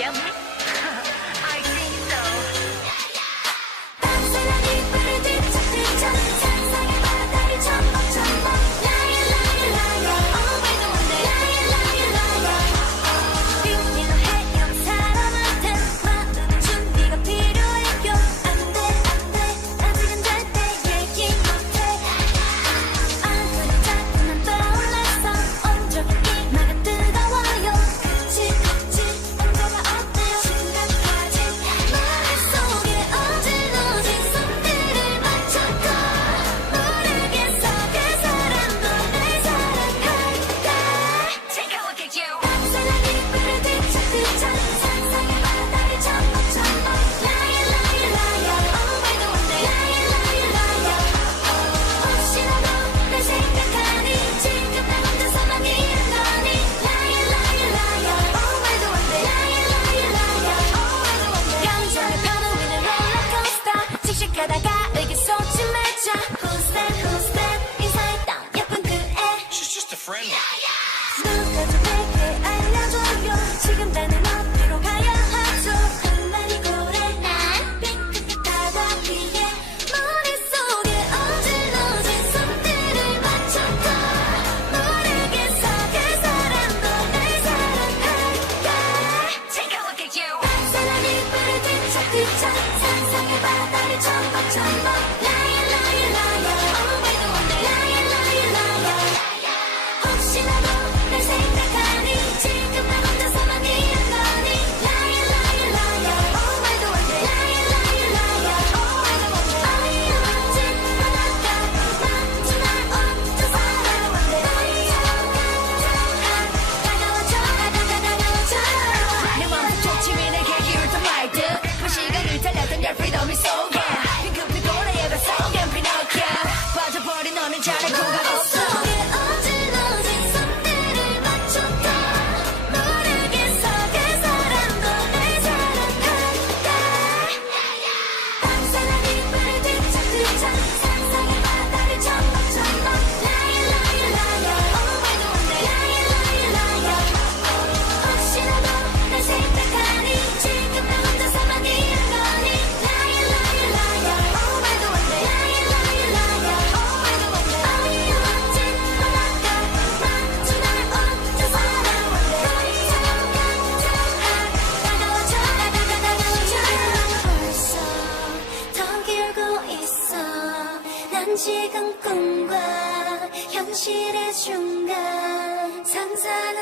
Yep. I think so. 밤새는 이불을 뒤척뒤척 상상의 바다를 첨벙첨벙 Liar liar liar always the one day Liar liar liar 비밀로 해요 사람한테 마음의 준비가 필요해요 안돼 안돼 아직은 절대 얘기 못해 얼굴이 자꾸만 떠올라서 온종일 이마가 뜨거워요 그치 그치 언제가 어때요 심각하지 머릿속에 어질러진 손들을 맞춰도 모르겠어 그 사람도 날 사랑할까 Take a look at you. 밤새는 이불을 뒤척뒤척 상상의 바다를 첨벙첨벙 Liar liar liar always the one day Liar liar liar 혹시라도 날 생각하니 지금 나 혼자서만 이런 거니 Liar liar liar always the one day Liar liar liar always the one day 감정의 파도 위는 롤러코스터 씩씩하다가 의기소침해져 Who's that who's that 인사했던 예쁜 그 애 She's just a friend. 누가 좀 내게 알려줘요 지금 나는 어디로 가야 하죠 험난이 고래 난 핑크빛 바다 위에 머릿속에 어질러진 손들을 맞춰도 모르겠어 그 사람도 날 사랑할까 Take a look at you. 밤새는 이불을 뒤척뒤척 상상의 바다를 첨벙첨벙 Liar liar liar always the one day Liar liar liar 혹시라도 날 생각하니 지금 나 혼자서만 이런 거니 Liar liar liar always the one day Liar liar liar always the one day 어이없진 바닷가 멈춘 날 혼자서 one day 다가와줘 다가와줘 내 맘속 초침이 내게 기울던 말들 그 시간을 달렸던 your freedom이 속에 핑크빛 고래의 속엔 피노키오 빠져버린 너는 잘할 수가 없어 속에 어질러진 손들을 맞춰도 모르겠어 그 사람도 날 사랑할까 밤새는 이불을 뒤척뒤척 상상의 바다를 첨벙첨벙 Liar liar liar always the one day Liar liar liar 혹시라도 날 생각하니 지금 나 혼자서만 이런 거니 Liar liar liar always the one day Liar liar liar always the one day 어이없진 바닷가 멈춘 날 혼자서 one day 다가와줘 다가와줘 벌써 더 길고 있어 난 지금 꿈과 현실의 중간 상상을